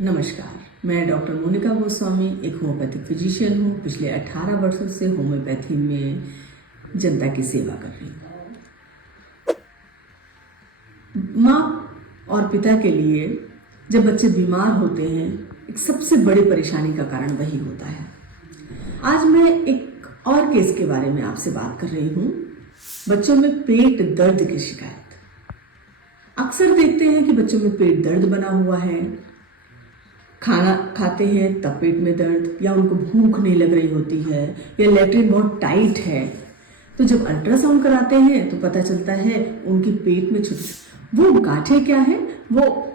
नमस्कार, मैं डॉक्टर मोनिका गोस्वामी एक होम्योपैथिक फिजिशियन हूँ। पिछले 18 वर्षों से होम्योपैथी में जनता की सेवा कर रही हूँ। माँ और पिता के लिए जब बच्चे बीमार होते हैं, एक सबसे बड़ी परेशानी का कारण वही होता है। आज मैं एक और केस के बारे में आपसे बात कर रही हूँ। बच्चों में पेट दर्द की शिकायत। अक्सर देखते हैं कि बच्चों में पेट दर्द बना हुआ है, खाना खाते हैं तब पेट में दर्द, या उनको भूख नहीं लग रही होती है, या लैट्रिन बहुत टाइट है। तो जब अल्ट्रासाउंड कराते हैं तो पता चलता है उनकी पेट में वो गांठें क्या है, वो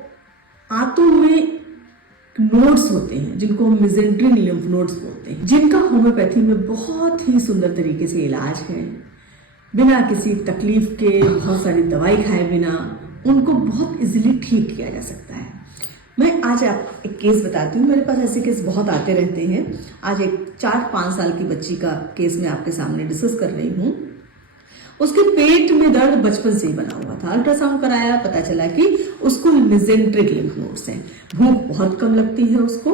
आंतों में नोड्स होते हैं जिनको हम मेसेंट्रिक लिम्फ नोड्स बोलते हैं, जिनका होम्योपैथी में बहुत ही सुंदर तरीके से इलाज है। बिना किसी तकलीफ के, बहुत सारी दवाई खाए बिना उनको बहुत इजीली ठीक किया जा सकता है। मैं आज आप एक केस बताती हूँ। मेरे पास ऐसे केस बहुत आते रहते हैं। आज एक 4-5 साल की बच्ची का केस मैं आपके सामने डिस्कस कर रही हूँ। उसके पेट में दर्द बचपन से ही बना हुआ था। अल्ट्रासाउंड कराया, पता चला कि उसको मेसेंट्रिक लिम्फ नोड्स हैं। भूख बहुत कम लगती है उसको,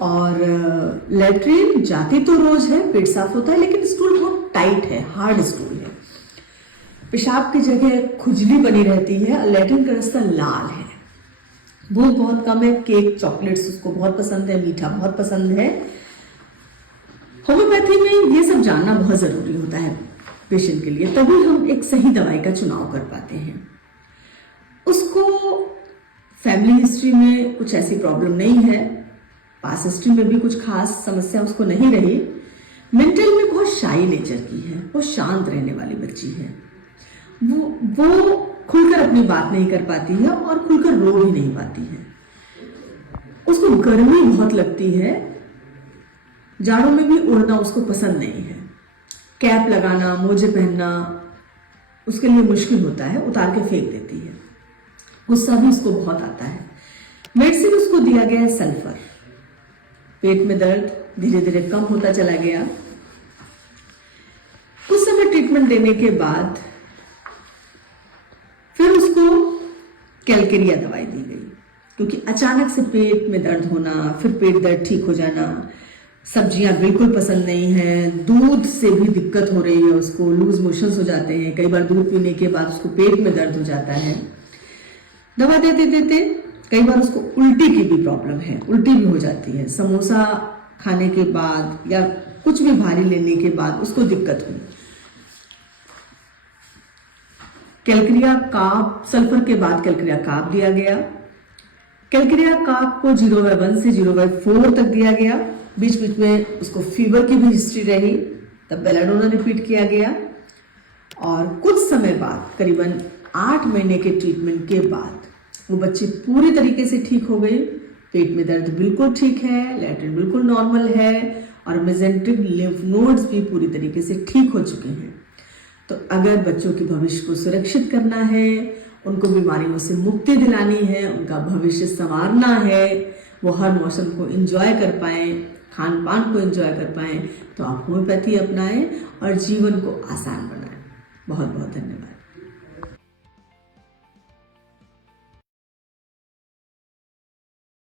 और लैट्रिन जाती तो रोज है, पेट साफ होता है, लेकिन स्टूल बहुत टाइट है, हार्ड स्टूल है। पेशाब की जगह खुजली बनी रहती है, लैट्रिन का रास्ता लाल है। भूख बहुत कम है। केक, चॉकलेट्स उसको बहुत पसंद है, मीठा बहुत पसंद है। होम्योपैथी में ये सब जानना बहुत जरूरी होता है पेशेंट के लिए, तभी हम एक सही दवाई का चुनाव कर पाते हैं। उसको फैमिली हिस्ट्री में कुछ ऐसी प्रॉब्लम नहीं है, पास हिस्ट्री में भी कुछ खास समस्या उसको नहीं रही। मेंटल में बहुत शाई नेचर की है, वो शांत रहने वाली बच्ची है। वो खुलकर अपनी बात नहीं कर पाती है और खुलकर रो भी नहीं पाती है। उसको गर्मी बहुत लगती है, जाड़ों में भी उड़ना उसको पसंद नहीं है। कैप लगाना, मोजे पहनना उसके लिए मुश्किल होता है, उतार के फेंक देती है। गुस्सा भी उसको बहुत आता है। मेडिसिन उसको दिया गया है सल्फर। पेट में दर्द धीरे धीरे कम होता चला गया। कुछ समय ट्रीटमेंट देने के बाद फिर उसको कैलकेरिया दवाई दी गई, क्योंकि अचानक से पेट में दर्द होना, फिर पेट दर्द ठीक हो जाना, सब्जियां बिल्कुल पसंद नहीं है, दूध से भी दिक्कत हो रही है, उसको लूज मोशंस हो जाते हैं, कई बार दूध पीने के बाद उसको पेट में दर्द हो जाता है। दवा देते देते कई बार उसको उल्टी की भी प्रॉब्लम है, उल्टी भी हो जाती है। समोसा खाने के बाद या कुछ भी भारी लेने के बाद उसको दिक्कत हुई। कैलकेरिया काप, सल्फर के बाद कैलकेरिया काप दिया गया। कैलकेरिया काप को 0/1 से 0/4 तक दिया गया। बीच बीच में उसको फीवर की भी हिस्ट्री रही, तब बेलाडोना रिपीट किया गया। और कुछ समय बाद, करीबन 8 महीने के ट्रीटमेंट के बाद, वो बच्ची पूरी तरीके से ठीक हो गई। पेट में दर्द बिल्कुल ठीक है, लैट्रिन बिल्कुल नॉर्मल है, और मेसेंट्रिक लिम्फ नोड्स भी पूरी तरीके से ठीक हो चुके हैं। तो अगर बच्चों के भविष्य को सुरक्षित करना है, उनको बीमारियों से मुक्ति दिलानी है, उनका भविष्य संवारना है, वो हर मौसम को एंजॉय कर पाएं, खान पान को एंजॉय कर पाएं, तो आप होम्योपैथी अपनाएं और जीवन को आसान बनाएं। बहुत बहुत धन्यवाद।